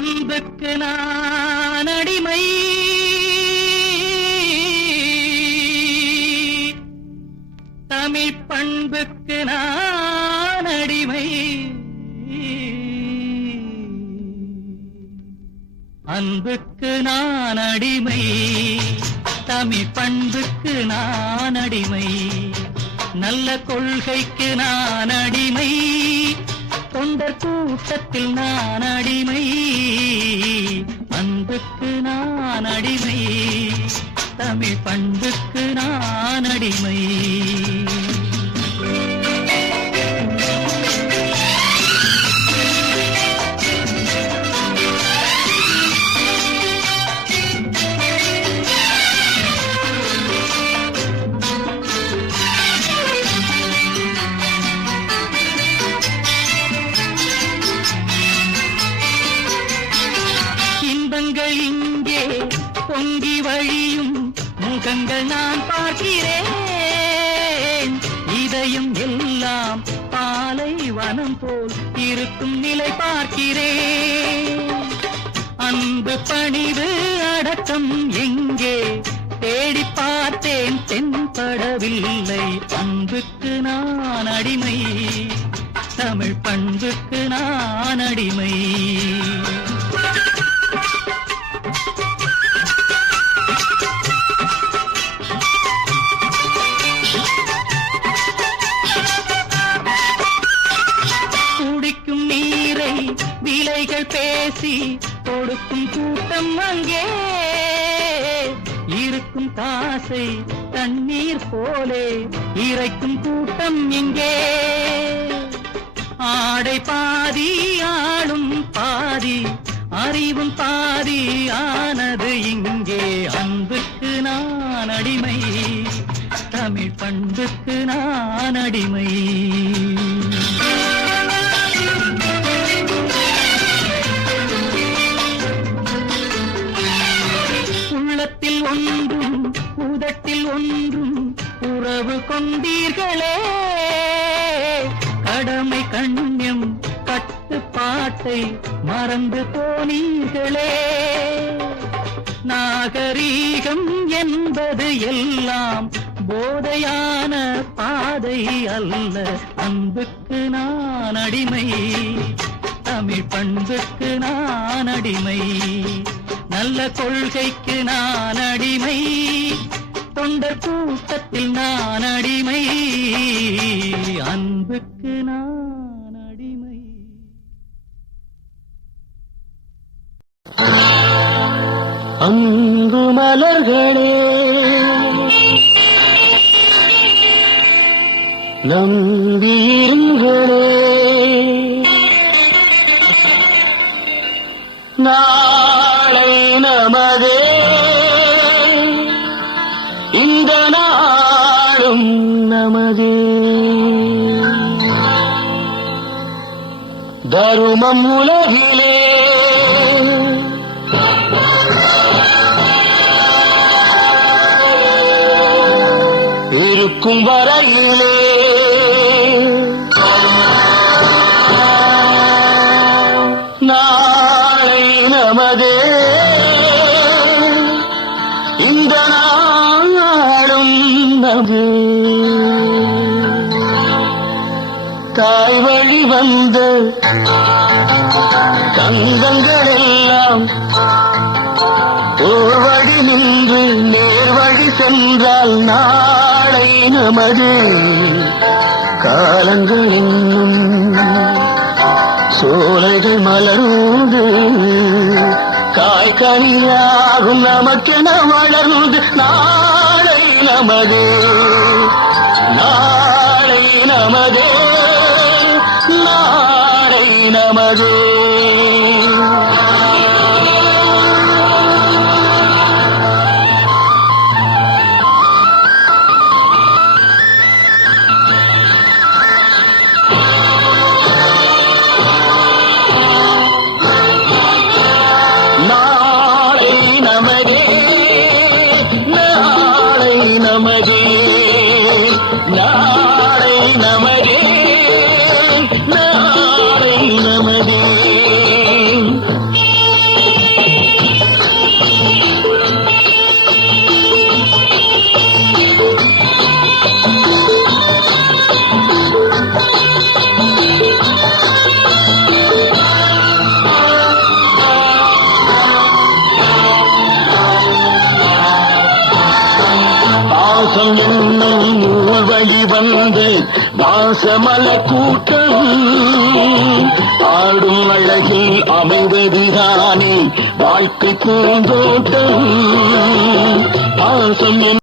அன்புக்கு நான் அடிமை, தமிழ் பண்புக்கு நான் அடிமை, அன்புக்கு நான் அடிமை, தமிழ் பண்புக்கு நான் அடிமை, நல்ல கொள்கைக்கு நான் அடிமை, தொண்டர் கூட்டத்தில் நான் அடிமை, அன்புக்கு நான் அடிமை, தமிழ் பண்புக்கு நான் அடிமை. இங்கே பொங்கி வழியும் முகங்கள் நான் பார்க்கிறேன், இதயம் எல்லாம் பாலை வனம் போல் இருக்கும் நிலை பார்க்கிறேன். அன்பு பணிவு அடக்கம் எங்கே தேடி பார்த்தேன், தென்படவில்லை. அன்புக்கு நான் அடிமை, தமிழ் பண்புக்கு நான் அடிமை. விலைகள் பேசி கொடுக்கும் கூட்டம் அங்கே இருக்கும், காசை தண்ணீர் போலே இறைக்கும் கூட்டம் இங்கே. ஆடை பாதி ஆளும் பாதி, அறிவும் பாதி ஆனது இங்கே. அன்புக்கு நான் அடிமை, தமிழ் பண்புக்கு நான் அடிமை. உள்ளத்தில் ஒன்றும் உதட்டில் ஒன்றும் உறவு கொண்டீர்களே, கடமை கண்ணியம் கட்டுப்பாட்டை மறந்து போனீர்களே. நாகரீகம் என்பது எல்லாம் போதையான பாதை அல்ல. அன்புக்கு நான் அடிமை, தமிழ் பண்புக்கு நான் அடிமை, நல்ல கொள்கைக்கு நான் அடிமை, தொண்டர் கூட்டத்தில் நான் அடிமை, அன்புக்கு நான் அடிமை. அன்பு மலர்களே நம்பியிருங்களே, நாளை நமதே, இந்த நாளும் நமதே. தருமம் உலகிலே இருக்கும் வரையிலே நாளை நமதே, இந்த நாளும் நமதே. தாய் வழி வந்த தங்கங்கள் எல்லாம் ஓர் வழி நின்று நேர் வழி சென்றால் நாளை நமதே. காலங்கள் இன்னும் சோலைகள் மலர்ந்து காய்கனியாகும் நமக்கென வளர்ந்து நாளை நமதே, நாளை நமதே, நாளை நமதே. நாளை நமதே, நாளை நமதே. நேசமலர் கூட்டம் ஆடும் அழகில் அமைவதுதானே வாழ்க்கை பூந்தோட்டம் பாசம்